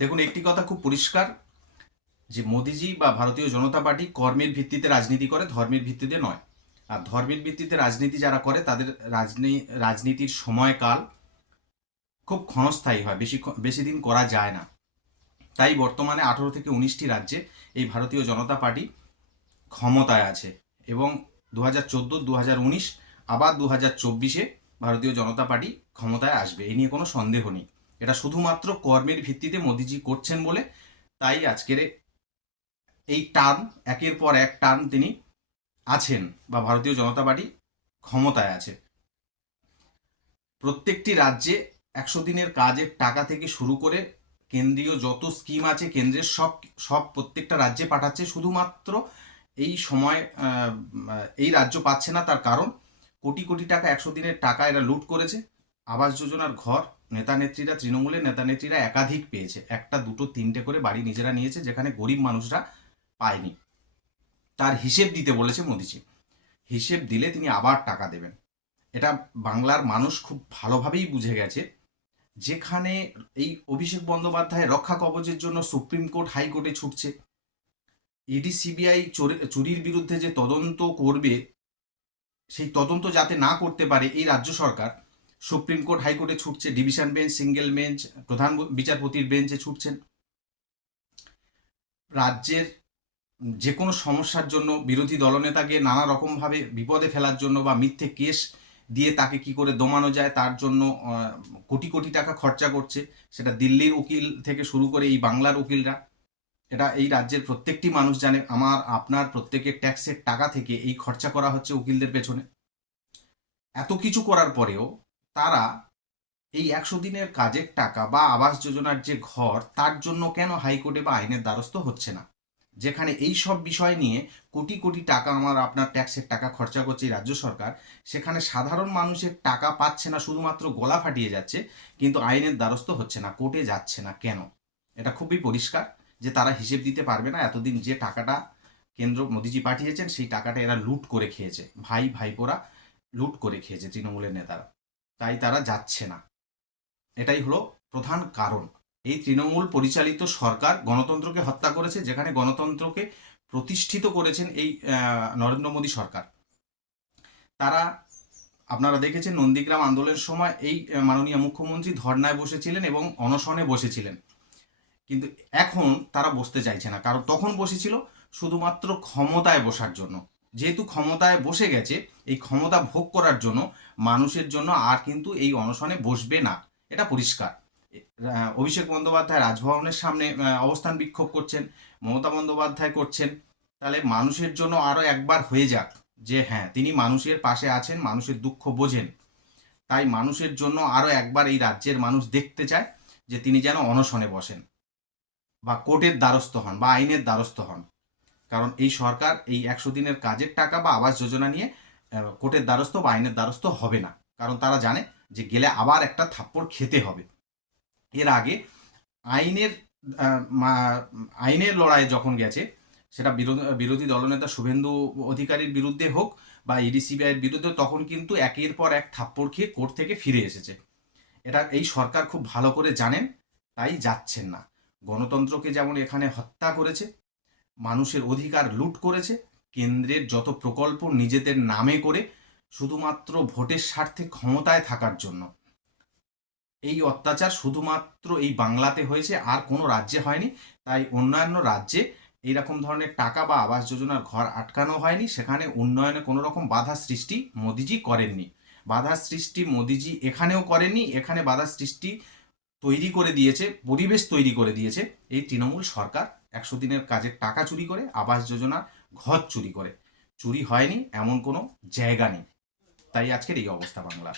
দেখুন, একটি কথা খুব পরিষ্কার যে মোদিজি বা ভারতীয় জনতা পার্টি কর্মের ভিত্তিতে রাজনীতি করে, ধর্মের ভিত্তিতে নয়। আর ধর্মের ভিত্তিতে রাজনীতি যারা করে তাদের রাজনীতির সময়কাল খুব ক্ষণস্থায়ী হয়, বেশি দিন করা যায় না। তাই বর্তমানে 18 থেকে 19টি রাজ্যে এই ভারতীয় জনতা পার্টি ক্ষমতায় আছে এবং 2014, 2019 আবার 2024-এ ভারতীয় জনতা পার্টি ক্ষমতায় আসবে, এই নিয়ে কোনো সন্দেহ নেই। এটা শুধুমাত্র কর্মের ভিত্তিতে মোদিজি করছেন বলে তাই আজকের এই টার্ম, একের পর এক টার্ম তিনি আছেন বা ভারতীয় জনতা পার্টি ক্ষমতায় আছে। প্রত্যেকটি রাজ্যে 100 দিনের কাজের টাকা থেকে শুরু করে কেন্দ্রীয় যত স্কিম আছে কেন্দ্রের সব সব প্রত্যেকটা রাজ্যে পাঠাচ্ছে। শুধুমাত্র এই সময় এই রাজ্য পাচ্ছে না, তার কারণ কোটি কোটি টাকা 100 দিনের টাকা এরা লুট করেছে। আবাস যোজনার ঘর নেতা নেত্রীরা, তৃণমূলের নেতা নেত্রীরা একাধিক পেয়েছে, একটা দুটো তিনটে করে বাড়ি নিজেরা নিয়েছে, যেখানে গরিব মানুষরা পায়নি। তার হিসেব দিতে বলেছে মোদিজি। হিসেব দিলে তিনি আবার টাকা দেবেন। এটা বাংলার মানুষ খুব ভালোভাবেই বুঝে গেছে। যেখানে এই অভিষেক বন্দ্যোপাধ্যায় রক্ষা কবচের জন্য সুপ্রিম কোর্ট, হাইকোর্টে ছুটছে, ইডি সিবিআই চুরির বিরুদ্ধে যে তদন্ত করবে সেই তদন্ত যাতে না করতে পারে এই রাজ্য সরকার সুপ্রিম কোর্ট, হাইকোর্টে ছুটছে, ডিভিশন বেঞ্চ, সিঙ্গেল বেঞ্চ, প্রধান বিচারপতির বেঞ্চে ছুটছেন। রাজ্যের যে কোনো সমস্যার জন্য বিরোধী দলনেতাকে নানা রকমভাবে বিপদে ফেলার জন্য বা মিথ্যে কেস দিয়ে তাকে কি করে দমানো যায় তার জন্য কোটি কোটি টাকা খরচা করছে। সেটা দিল্লির উকিল থেকে শুরু করে এই বাংলার উকিলরা, এটা এই রাজ্যের প্রত্যেকটি মানুষ জানে। আমার আপনার প্রত্যেকের ট্যাক্সের টাকা থেকে এই খরচা করা হচ্ছে উকিলদের পেছনে। এত কিছু করার পরেও তারা এই 100 দিনের কাজের টাকা বা আবাস যোজনার যে ঘর তার জন্য কেন হাইকোর্টে বা আইনের দ্বারস্থ হচ্ছে না? যেখানে এই সব বিষয় নিয়ে কোটি কোটি টাকা আমার আপনার ট্যাক্সের টাকা খরচা করছে এই রাজ্য সরকার, সেখানে সাধারণ মানুষের টাকা পাচ্ছে না, শুধুমাত্র গলা ফাটিয়ে যাচ্ছে, কিন্তু আইনের দ্বারস্থ হচ্ছে না, কোর্টে যাচ্ছে না কেন? এটা খুবই পরিষ্কার যে তারা হিসেব দিতে পারবে না। এতদিন যে টাকাটা কেন্দ্র মোদিজি পাঠিয়েছেন সেই টাকাটা এরা লুট করে খেয়েছে, ভাই ভাইপোরা লুট করে খেয়েছে তৃণমূলের নেতারা, তাই তারা যাচ্ছে না। এটাই হলো প্রধান কারণ। এই তৃণমূল পরিচালিত সরকার গণতন্ত্রকে হত্যা করেছে, যেখানে গণতন্ত্রকে প্রতিষ্ঠিত করেছেন এই নরেন্দ্র মোদী সরকার। তারা, আপনারা দেখেছেন নন্দীগ্রাম আন্দোলনের সময় এই মাননীয় মুখ্যমন্ত্রী ধর্নায় বসেছিলেন এবং অনশনে বসেছিলেন, কিন্তু এখন তারা বসতে চাইছে না। কারণ তখন বসেছিল শুধুমাত্র ক্ষমতায় বসার জন্য। যেহেতু ক্ষমতায় বসে গেছে, এই ক্ষমতা ভোগ করার জন্য মানুষের জন্য আর কিন্তু এই অনশনে বসবে না, এটা পরিষ্কার। অভিষেক বন্দ্যোপাধ্যায় রাজভবনের সামনে অবস্থান বিক্ষোভ করছেন, মমতা বন্দ্যোপাধ্যায় করছেন। তাহলে মানুষের জন্য আরও একবার হয়ে যাক যে হ্যাঁ, তিনি মানুষের পাশে আছেন, মানুষের দুঃখ বোঝেন। তাই মানুষের জন্য আরও একবার এই রাজ্যের মানুষ দেখতে চায় যে তিনি যেন অনশনে বসেন বা কোর্টের দ্বারস্থ হন বা আইনের দ্বারস্থ হন। কারণ এই সরকার এই 100 দিনের কাজের টাকা বা আবাস যোজনা নিয়ে কোর্টের দ্বারস্থ বা আইনের দ্বারস্থ হবে না। কারণ তারা জানে যে গেলে আবার একটা থাপ্পড় খেতে হবে। এর আগে আইনের আইনের লড়াই যখন গেছে, সেটা বিরোধী দলনেতা শুভেন্দু অধিকারীর বিরুদ্ধে হোক বা ইডি সিবিআইয়ের বিরুদ্ধে, তখন কিন্তু একের পর এক থাপ্পড় খেয়ে কোর্ট থেকে ফিরে এসেছে। এটা এই সরকার খুব ভালো করে জানেন, তাই যাচ্ছেন না। গণতন্ত্রকে যেমন এখানে হত্যা করেছে, মানুষের অধিকার লুট করেছে, কেন্দ্রের যত প্রকল্প নিজেদের নামে করে শুধুমাত্র ভোটের স্বার্থে ক্ষমতায় থাকার জন্য, এই অত্যাচার শুধুমাত্র এই বাংলাতে হয়েছে, আর কোনো রাজ্যে হয়নি। তাই অন্যান্য রাজ্যে এইরকম ধরনের টাকা বা আবাস যোজনার ঘর আটকানো হয়নি, সেখানে উন্নয়নে কোনো রকম বাধা সৃষ্টি মোদিজি করেননি। বাধা সৃষ্টি মোদিজি এখানেও করেননি। এখানে বাধা সৃষ্টি তৈরি করে দিয়েছে, পরিবেশ তৈরি করে দিয়েছে এই তৃণমূল সরকার। 100 দিনের কাজের টাকা চুরি করে, আবাস যোজনার ঘর চুরি করে। চুরি হয়নি এমন কোনো জায়গা নেই। তাই আজকের এই অবস্থা বাংলার।